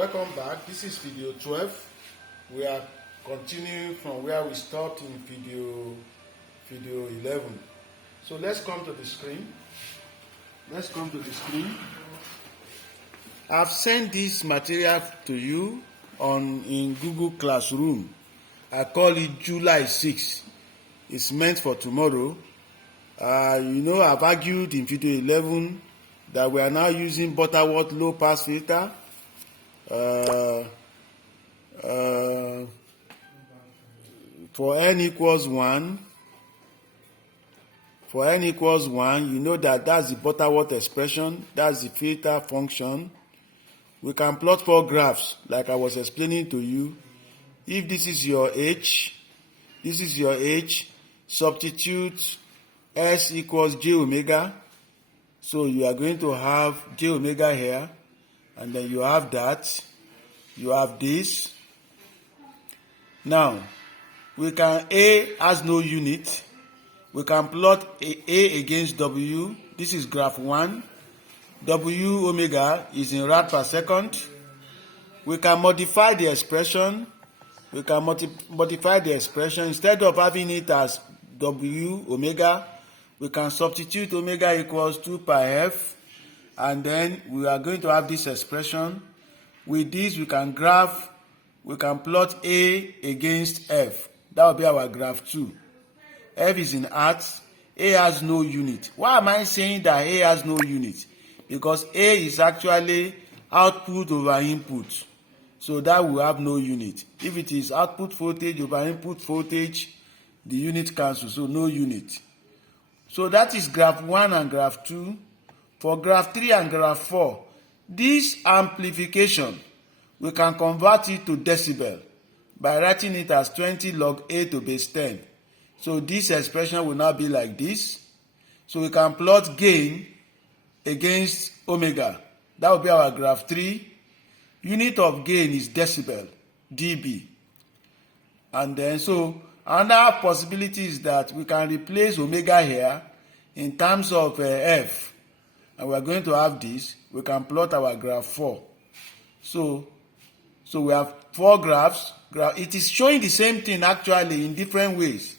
Welcome back. This is video 12. We are continuing from where we stopped in video 11. So let's come to the screen. I've sent this material to you in Google Classroom. I call it July 6. It's meant for tomorrow. I've argued in video 11 that we are now using Butterworth low pass filter. For n equals 1, you know that's the Butterworth expression, that's the filter function. We can plot 4 graphs like I was explaining to you. If this is your h, substitute s equals j omega. So you are going to have j omega here, and then you have that, you have this. Now, A has no unit. We can plot A against W. This is graph 1. W omega is in rad per second. We can modify the expression. Instead of having it as W omega, we can substitute omega equals 2 pi f. And then we are going to have this expression. With this, we can plot A against F. That will be our graph 2. F is in hertz. A has no unit. Why am I saying that A has no unit? Because A is actually output over input. So that will have no unit. If it is output voltage over input voltage, the unit cancels, so no unit. So that is graph 1 and graph 2. For graph 3 and graph 4, this amplification, we can convert it to decibel by writing it as 20 log A to base 10. So this expression will now be like this. So we can plot gain against omega. That will be our graph 3. Unit of gain is decibel, dB. And then so another possibility is that we can replace omega here in terms of F. And we are going to have this. We can plot our graph 4. So we have 4 graphs. It is showing the same thing actually in different ways.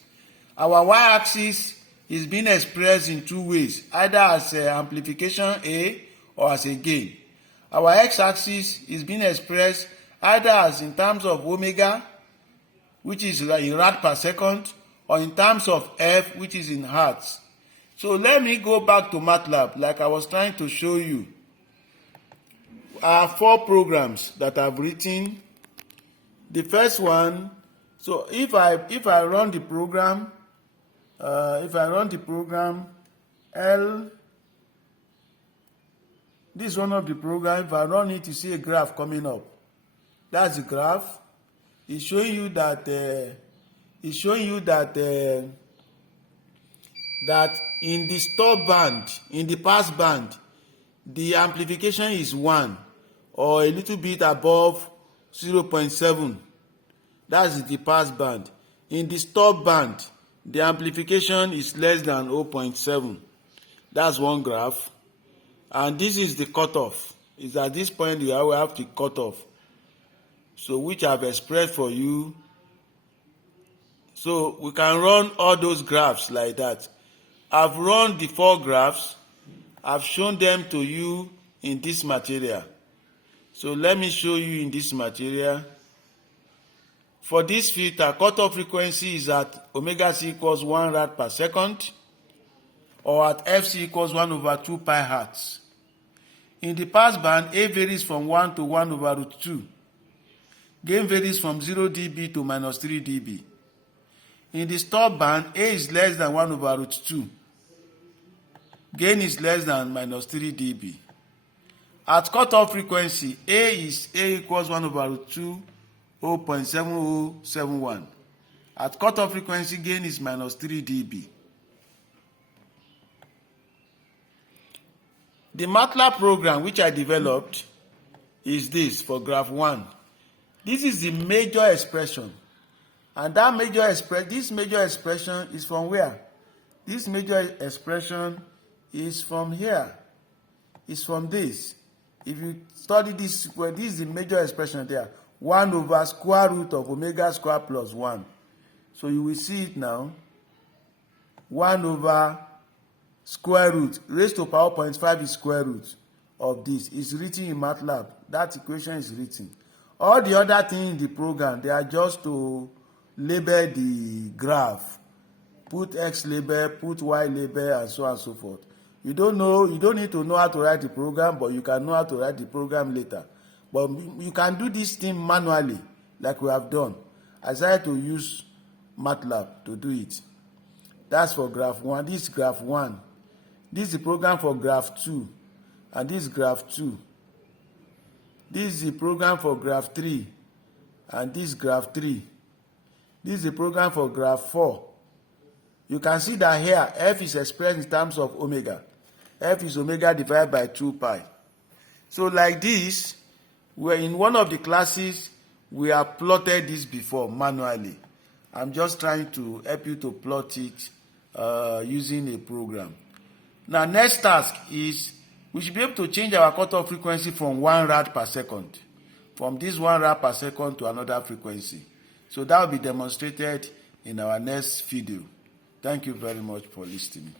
Our y-axis is being expressed in 2 ways, either as amplification A or as a gain. Our x-axis is being expressed either as in terms of omega, which is in rad per second, or in terms of F, which is in hertz. So let me go back to MATLAB like I was trying to show you. I have 4 programs that I've written. The first one, so if I run the program, this is one of the programs. If I run it, you see a graph coming up. That's the graph. It's showing you that that in the stop band, in the pass band, the amplification is 1 or a little bit above 0.7. That's the pass band. In the stop band, the amplification is less than 0.7. That's one graph. And this is the cutoff. It's at this point we have the cutoff. So which I've expressed for you. So we can run all those graphs like that. I've run the 4 graphs. I've shown them to you in this material. So let me show you in this material. For this filter, cutoff frequency is at omega c equals 1 rad per second, or at fc equals 1 over 2 pi hertz. In the pass band, A varies from 1 to 1 over root 2. Gain varies from 0 dB to minus 3 dB. In the stop band, A is less than 1 over root 2. Gain is less than minus 3 dB. At cutoff frequency, A equals 1 over root 2, 0.7071. At cutoff frequency, gain is minus 3 dB. The MATLAB program which I developed is this for graph 1. This is the major expression. And this major expression is from where? This major expression is from here. It's from this. If you study this, well, this is the major expression there. 1 over square root of omega square plus 1. So you will see it now. 1 over square root raised to power 0.5 is square root of this. It's written in MATLAB. That equation is written. All the other things in the program, they are just to label the graph. Put X label, put Y label, and so on and so forth. You don't need to know how to write the program, but you can know how to write the program later. But you can do this thing manually, like we have done. I decided to use MATLAB to do it. That's for graph 1. This is graph 1. This is the program for graph 2. And this is graph 2. This is the program for graph 3. And this is graph 3. This is the program for graph 4. You can see that here, f is expressed in terms of omega. F is omega divided by 2 pi. So like this, in one of the classes, we have plotted this before manually. I'm just trying to help you to plot it using a program. Now, next task is we should be able to change our cutoff frequency from 1 rad per second. From this 1 rad per second to another frequency. So that will be demonstrated in our next video. Thank you very much for listening.